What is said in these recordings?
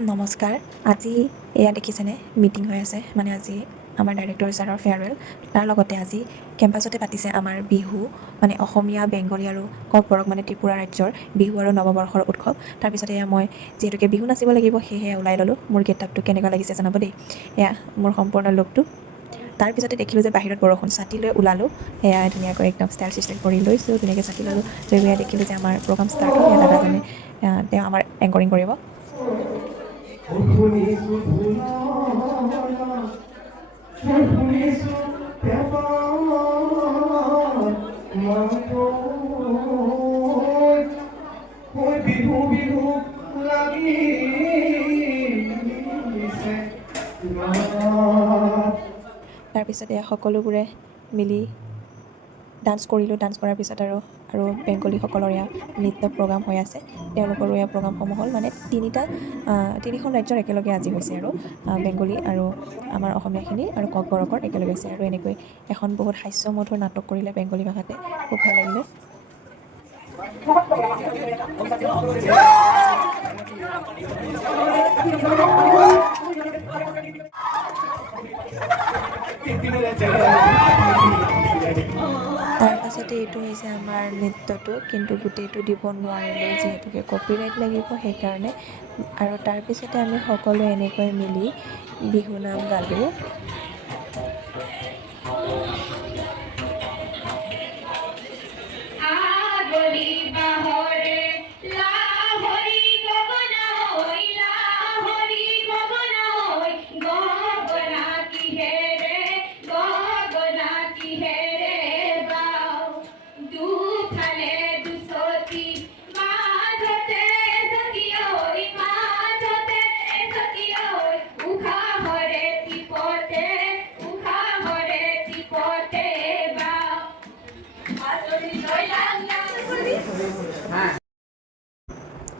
নমস্কাৰ। আজি এয়া দেখিছেনে মিটিং হৈ আছে, মানে আজি আমাৰ ডাইৰেক্টৰ ছাৰৰ ফেয়াৰৱেল। তাৰ লগতে আজি কেম্পাছতে পাতিছে আমাৰ বিহু, মানে অসমীয়া, বেংগলী আৰু kokborok মানে ত্ৰিপুৰা ৰাজ্যৰ বিহু আৰু নৱবৰ্ষৰ উৎসৱ। তাৰপিছতে এয়া মই যিহেতুকে বিহু নাচিব লাগিব, সেয়েহে ওলাই ল'লোঁ। মোৰ গেটআপটো কেনেকুৱা লাগিছে জনাব দেই। এয়া মোৰ সম্পূৰ্ণ লুকটো। তাৰপিছতে দেখিলোঁ যে বাহিৰত বৰষুণ, ছাতি লৈ ওলালোঁ। এয়া ধুনীয়াকৈ একদম ষ্টাইল চিষ্টাইল কৰি লৈছোঁ, ধুনীয়াকৈ ছাতি ল'লোঁ। লৈ এয়া দেখিলোঁ যে আমাৰ প্ৰগ্ৰাম ষ্টাৰ্ট হ'ল। এয়া দাদাজনে তেওঁ আমাৰ এংকৰিং কৰিব। তাৰপিছতে সকলোবোৰে মিলি ডান্স কৰিলোঁ। ডান্স কৰাৰ পিছত আৰু বেংগলীসকলৰ এয়া নৃত্য প্ৰগ্ৰাম হৈ আছে। তেওঁলোকৰো এয়া প্ৰগ্ৰামসমূহ হ'ল, মানে তিনিখন ৰাজ্যৰ একেলগে আজি হৈছে আৰু বেংগলী আৰু আমাৰ অসমীয়াখিনি আৰু kokborokৰ একেলগে হৈছে। আৰু এনেকৈ এখন বহুত হাস্যমধুৰ নাটক কৰিলে বেংগলী ভাষাতে, খুব ভাল লাগিলে। তাৰপাছতে এইটো হৈছে আমাৰ নৃত্যটো, কিন্তু গোটেইটো দিব নোৱাৰিলোঁ যিহেতুকে কপিৰাইট লাগিব, সেইকাৰণে। আৰু তাৰপিছতে আমি সকলোৱে এনেকৈ মিলি বিহু নাম গালোঁ।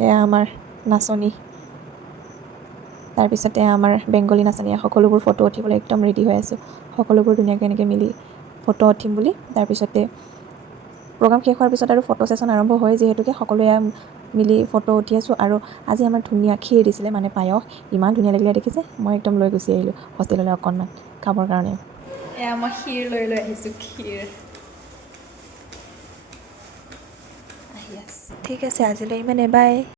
এয়া আমাৰ নাচনী, তাৰপিছতে আমাৰ বেংগলী নাচনী। সকলোবোৰ ফটো উঠিবলৈ একদম ৰেডি হৈ আছোঁ। সকলোবোৰ ধুনীয়াকৈ এনেকৈ মিলি ফটো উঠিম বুলি। তাৰপিছতে প্ৰগ্ৰাম শেষ হোৱাৰ পিছত আৰু ফটো ছেশ্যন আৰম্ভ হয়, যিহেতুকে সকলোৱে মিলি ফটো উঠি আছোঁ। আৰু আজি আমাৰ ধুনীয়া খীৰ দিছিলে, মানে পায়স। ইমান ধুনীয়া লাগিলে দেখিছে। মই একদম লৈ গুচি আহিলোঁ হোষ্টেললৈ অকণমান খাবৰ কাৰণে। এয়া মই খীৰ লৈ আহিছোঁ, খীৰ। ঠিক আছে, আজিলৈ ইমানে, বাই।